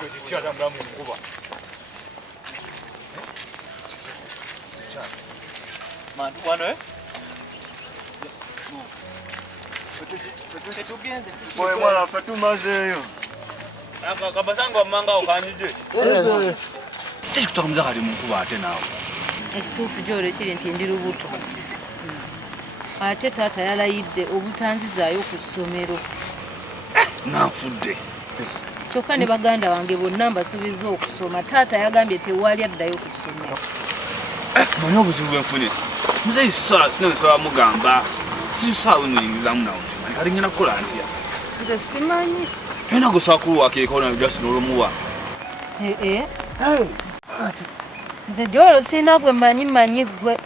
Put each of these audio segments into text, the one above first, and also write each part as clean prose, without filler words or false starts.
Mungu ikichata mlamu mkubwa. Man, bwana eh? Boy mwana Fatuma zeyo. Aka kabazango manga okanije. Kiki kutokamza kali mkubwa ate nawo. Ekituufu gy'olwo kiri nti ndi lubuto. Ate taata yalayidde obutanzizaayo ku ssomero. Nanfudde. Kyokka ne baganda wange bonna mbasuubiza okusoma. Taata yagambye tewali addayo ku ssomero. Manya obuzibu bwenfunye. Muzeyi sinaba mugamba. Sisaawe muyingizamu nawo. Kali ngenda kukola ntya? Nze simanyi. Nina gusaba kuluwakeeko na byasi n'olumuwa. Nze gy'olwo sirina gwe manyi gwe.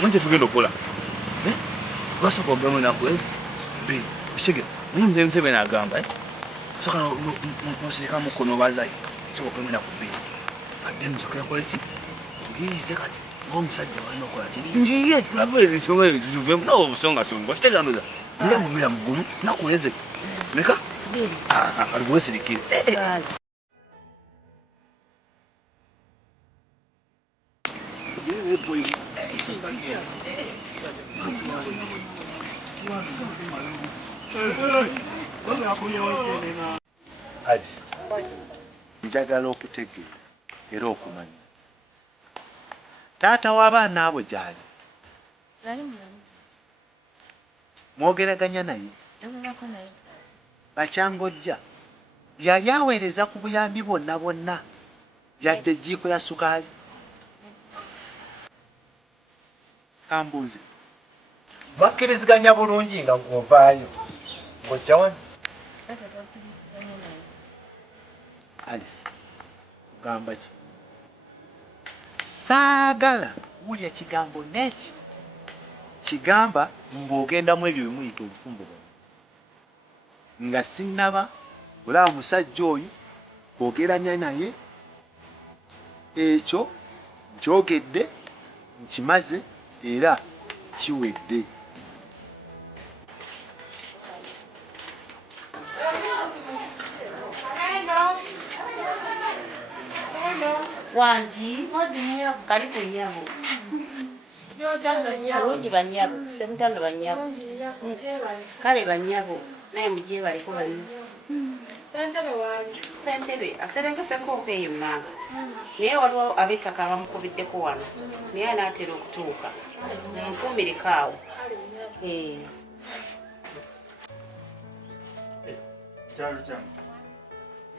Manje tugenda okukola. Lwasooka ogamba ennaku ezi. Oshege, naye Mzee Museveni agamba, osooka n'osirika mukono bazayi. Osooka ogamba ennaku bbiri. Adde nsooka yakola ki? Tuyiize kati. Ng'omusajja walina okukola ki? Njiye tulabe ensonga eyo tuziveemu. Nawe obusongasonga. Kitegeeza nze gumira mugumu nnaku eze. Meka? Kati weesirikire. Njagala okutegeera era okumanya taata w'abaana abo gy'ali mwogeraganya naye bakyangojja yali aweereza ku buyambi bonna yadde ejjiiko ya sukaali. Kambuuze bakkiriziganya bulungi nga gw'ovaayo ng'ojja wano. Alice kugamba ki? Saagala wulya kigambo n'eki kigamba ng'ogendamu ebyo bimuyita obufumbo bwonna nga sinnaba olaba musajja oyo kwogeranya naye ekyo nkyogedde nkimaze era kiwedde. Wanji, karibu nyabo. Bulungi banyabo, semutano banyabo. Kale banyabo, naye mujje baliko banyabo. Sentebe, aserengeseko opeeyo nanga. Naye waliwo ab'ettaka abamukubiddeko wano. Naye anaatera okutuuka. Mumukuumireko awo. Kyalo kyange.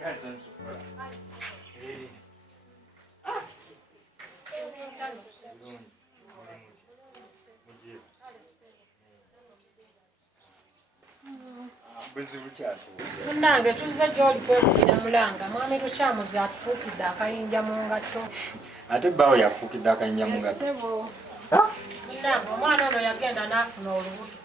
Yaza nsokola. Munange tuzze gy'oli kwebulira mulanga mwami Lukyamuzi atufuukidde akayinja mu ngatto. Ate bbaawe yafuukidde akayinja mu ngatto. Ssebo. Munange omwana ono yagenda n'afuna olubuto.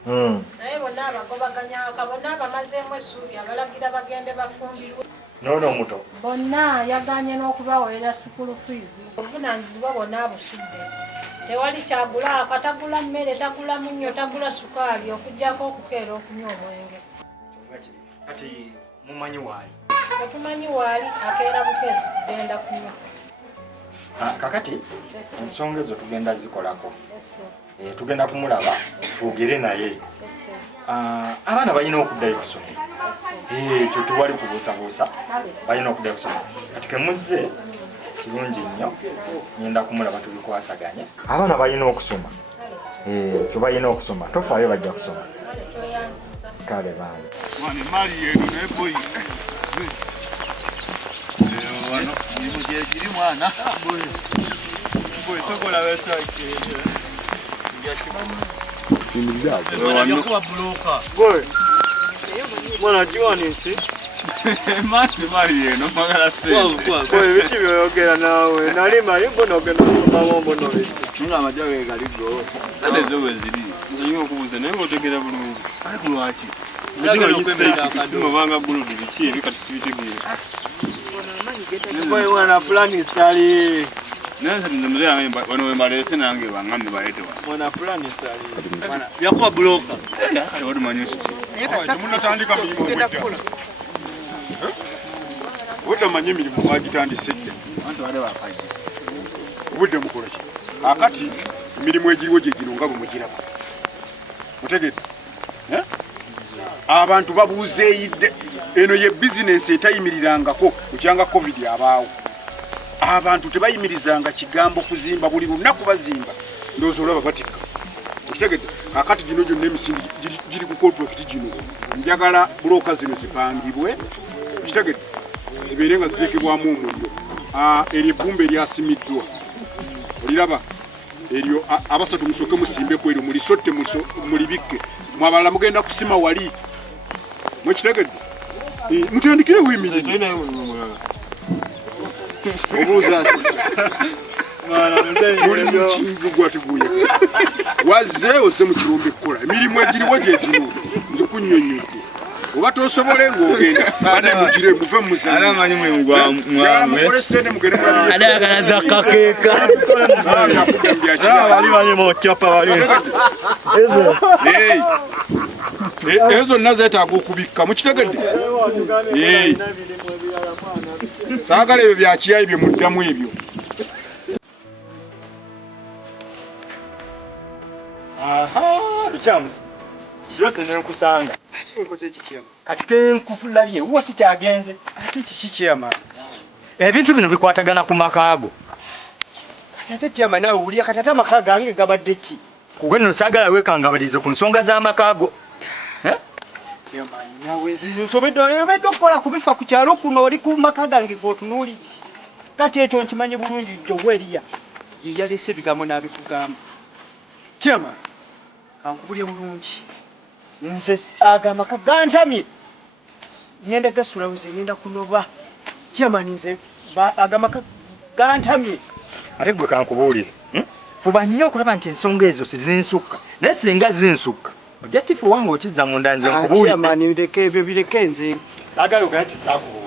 Naye bonna abagobaganyaka bonna abamazeemu essuubi abalagira bagende bafumbirwe. N'ono omuto? Bonna yaganye n'okubaweera sikulu fiizi. Obuvunaanyizibwa bonna abusudde. Tewali kyagula, katagula mmere, tagula munnyo, tagula sukaali okuggyako okukeera okunywa omwenge. Kati mumanyi waali? Tetumanyi waali akeera bukezi kugenda kunywa. Kakati ensonga ezo tugenda zikolako. Tugenda kumulaba tufuugire naye. Abaana balina okuddayo kusomero. Ekyo tewali kubuusabuusa. Balina okuddayo kusomero. Kati kemuzze kirungi nnyo ngenda kumulaba tubikwasaganya. Abaana balina okusoma. Ekyo balina okusoma. Tofaayo bajja kusoma. Kale bana. Mwana mali yenu naye boyi. Wano ni mujejiri mwana. Boyi sokola wesa ikije. Yakuwa bloka. Boy. Mwana jiwani nsi. Mali yenu magala sente. Boy bichi byogera nawe. Nalima mbona ogenda kusoma mbono bichi. Nga amajawe galigo. Sale zowe ziri. Nzonyo okubuza naye otegera bulungi. Ali kulwaki. Ndagala okwemera akasimo banga buludu bichi ebikati sibitegere. Boy wana plan sali. Nasa ndimuzea wano wembalese nange bangambe baete wa. Mwana plan sali. Mwana yakuwa bloka. Ali wadu manyusi. Muna tandika mimo. obutamanya emirimu bagitandise dda obudde mukola ki akati emirimu egiriwo gye gino nga bwe mugiraba mutegedde abantu babuuzeeyidde eno ye bizinensi etayimirirangako kukyanga covid abaawo abantu tebayimirizanga kigambo kuzimba buli lunaku bazimba ndowooza olaba batikka okitegedde akati gino gyonna emisindi giri ku kontrakiti gino njagala bulooka zino zipangibwe okitegedde zibeere nga ziteekebwamu omuliro eryo ebbumba eryasimiddwa oliraba eryo abasatu musooke musimbeko eryo mulisotte mulibikke mwabalala mugenda kusima wali mwekitegedde mutendikirewo emirimu obuuza muli mukingugwatiguye wazze ozze mu kirombe kukola emirimu egiriwo gye gino ngikunnyonnyodde oba tosobole ng'ogenda ane mugire muve adagalaza kakeeka ezo zonna zeetaaga okubikka mukitegedde saagala ebyo byakiyayi bye muddamu ebyo lukyamuzi byose nenkusanga kati kenkulabye wo sikyagenze ate kiki kyama ebintu bino bikwatagana ku makaago ate kyama nawe wulya kati ate amaka gange gabadde ki kugwe nno saagala weekangabalize ku nsonga z'amakaago nsobedde okukola kubifa ku kyalo kuno oli ku maka gange g'otunuuli kati ekyo nkimanyi bulungi jjowe eriya ye yalese ebigambo n'abikugamba kyama kankubulye bulungi nze agamaka gantamye ngenda gasulawo ze ngenda kunoba kyama nze agamaka gantamye ate gwe kankubuulire fuba nnyo okulaba nti ensonga ezo sizinsukka naye singa zinsukka objective wange okizza munda nze nkubuulire ndeke ebyo bireke nze saagala ogaya kisakubuulire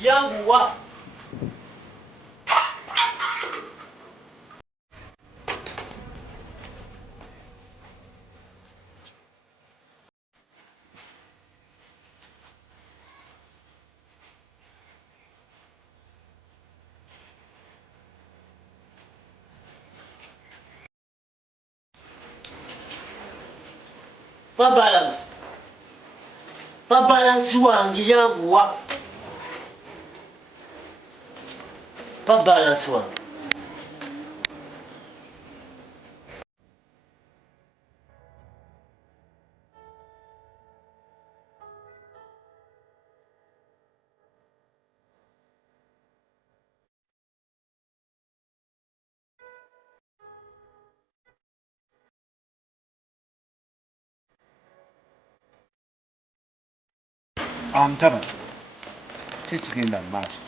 yanguwa babalansi wange yanguwa babalansi wange amutaba kikigenda mu maaso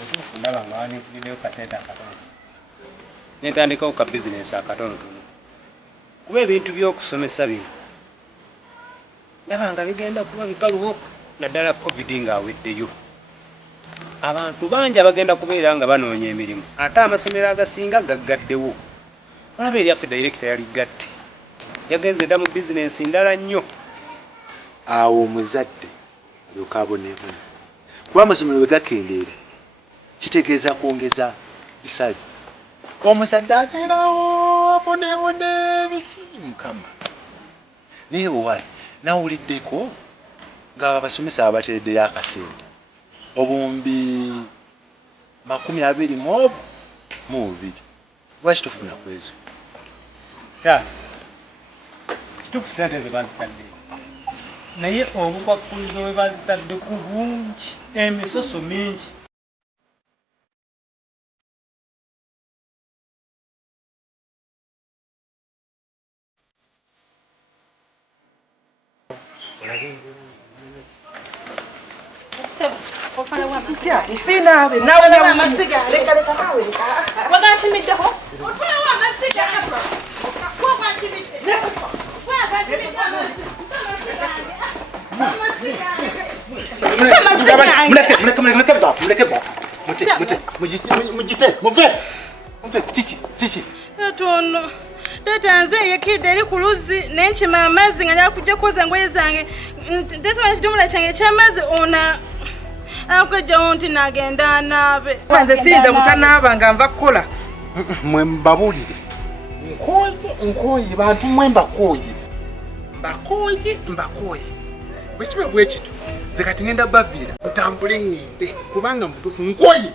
otuufu ndaba nga wandikuliddeyo kasente akatono nentandikawo ka bizinensi akatonotono kuba ebintu by'okusomesa bino ndaba nga bigenda kuba bikalubo naddala covid ng'aweddeyo abantu bangi abagenda kubeera nga banoonya emirimu ate amasomero agasinga gaggaddewo olaba eryaffe dayirekita yali gatte yagenze dda mu bizinensi ndala nnyo awo omuzadde yokaboneebona kuba amasomero bwe gakendeera kitegeeza kwongeza bisale omuzadde abeerawo aboneebone biki mukama naye owali nawuliddeko nga abasomesa abatereddeyo akasente obuwumbi 22 lwaki tofuna ku ezo kituufu sente ze bazitadde naye obukwakulizo bwe bazitadde ku bungi emisoso mingi Sinabe nawe nyamasiga leka nawe wagachimiddeho otwala wa masiga Tono tata nze yekide eri ku luzzi nenkima amazzi nga njala kujja kukoza engoye zange ntesobola kidomola kyange ekyamazzi ona akojjawo nti nagenda naabe nze siyinza butanaaba nga nva kukola mwe mbabuulire nkooye bantu mwe mbakooye bwekibe bwekito nze kati ngenda baviira ntambule ngende kubanga mutuufu nkooye.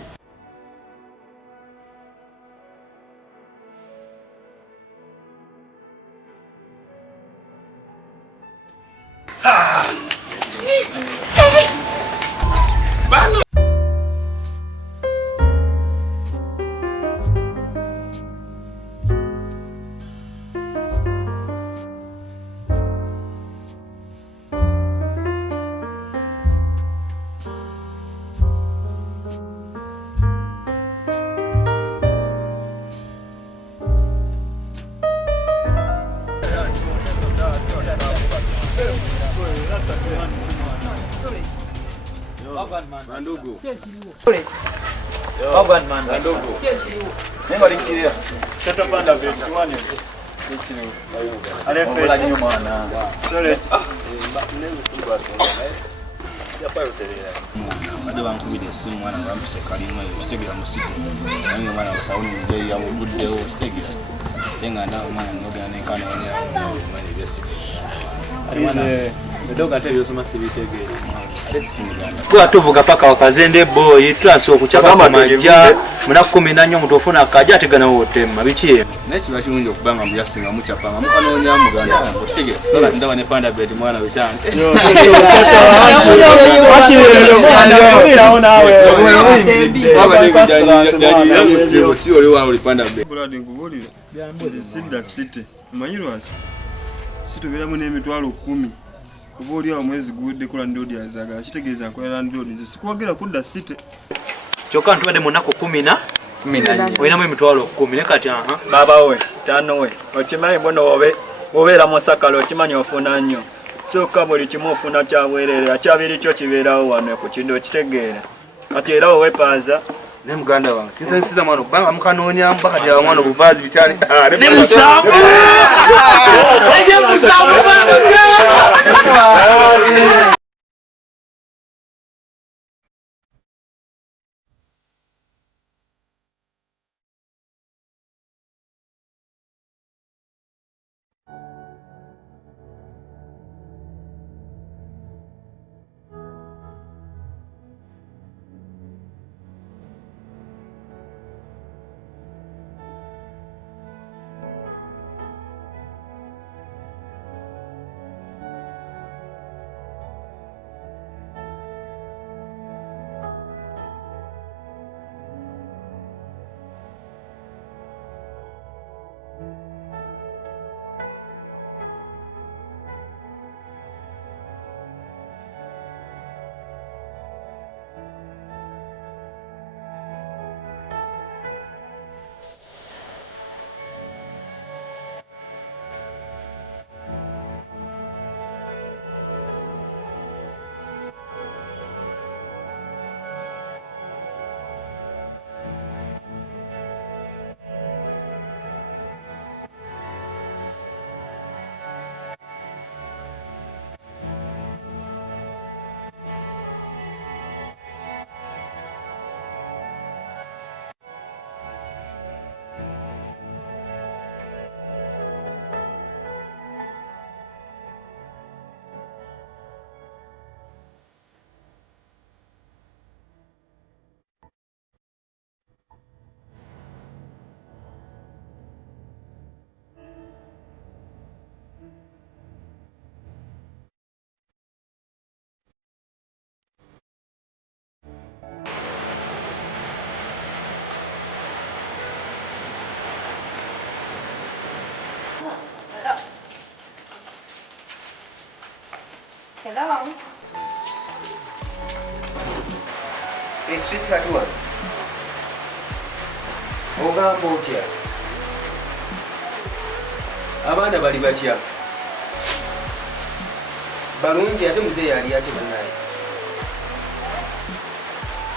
Mandugu. Waban man. Mandugu. Nengo likiria. Seto panda beti wani. Likirio. Ale fela nyuma na. Sorry. Bado bankubide simu mwana bampise kalima yostegera musito. Nange mwana basauni mzee ya budde ostegera. Tenga na mwana ngoga nekana nya mwana besite. Ali mwana Sedoga tell you so much bitegere. Kwa tuvuga paka wakazende boy twaso okuchapa kumanja muna 14 mutofuna akaja tegana wote mabichi nechi bachunjo okubanga muyasinga muchapanga mukanonya muganda okitegere dola ndaba ne panda bed mwana wichange si oli wa ulipanda bed buladi ngubulira byambe sidda city manyirwa situbera mu n'emitwalo 10 Kubuli wa mwezi gude kula ndodi azaga kitegeeza nkolera ndodi nze sikuwagera kudda city kyokka ntubadde mu nnaku 14 olinamu emitwalo 10 ne kati baba we tano we okimanyi bono obeera mu sakalo okimanyi ofuna nnyo sokka buli kimu ofuna kyabwerere akyabiri kyo kibeerawo wano ku kindo kitegeera kati era weepaaza ne muganda wange kisensiza mwana kubanga mukanoonya mpaka tya mwana obuvaazi bikyali ne musamu Hello. sweetheart wange ogamba otya abaana bali batya balungi ate muzeeyi yali ate banaye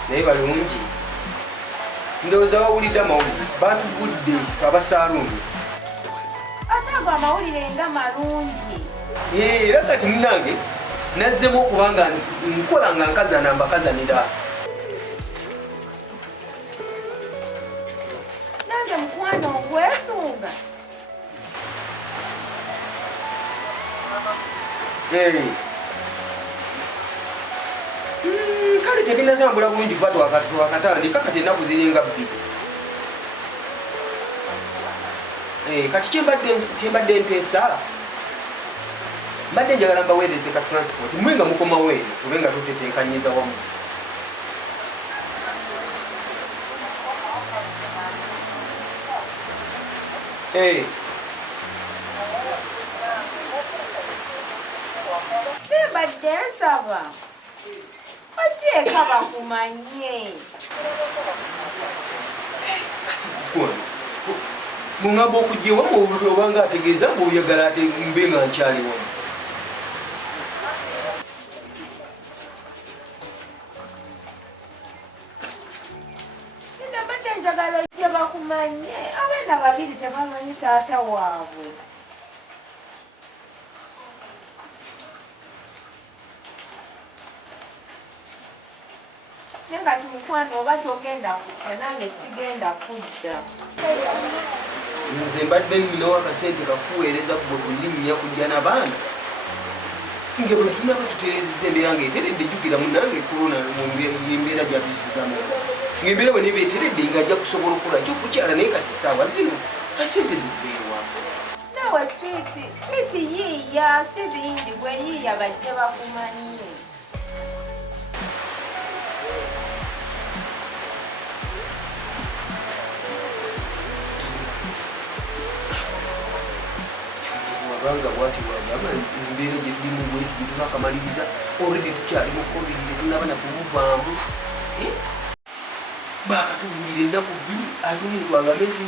naye balungi ndowooza wawulidde amawulire batugulidde abasaalungi ate ago amawulire nga malungi era kati munange nazzemu okubanga nkola nga nkazana mbakazanira nange mukwano ogwesunga kale teginatambula bulungi kuba twakatandika kati ennaku ziringa bbiri kati kyembadde mpeesa mbadde njagala mbaweereze ka transport mwe nga mukomawo eno tube nga tuteteekanyiza wamu tembadde nsaba ojeeka bakumanye muŋŋamba okujja ewamu obanga ategeeza ngaoyagala ate mbe nga nkyali wamu ndabadde njagala ojje bakumanye abaana babiri tebamanyi taata waabwe naye nga timukwano oba togenda kudda nange sigenda kudda nze mbadde nninawo akasente kakuweereza gwe kulinnya kujja n'abaana nge bwe tunaba tutereezeza embeera ngaeteredde jjukira munange korona embeera gyatuyisizamu ngaembeera bwe neba eteredde ngaajja kusobola okukola kyokukyala naye kati saawa zino kasente ziveewa nawe switi yiiya si bindi gwe yiiya bajje bakumanye wabanga bwati wagamba embeera gyeturimu gyetunakamaliriza olredi tukyali mu covid tetunaba nakubuvaamu bakatubulira ennaku bbiri ate twagambe nti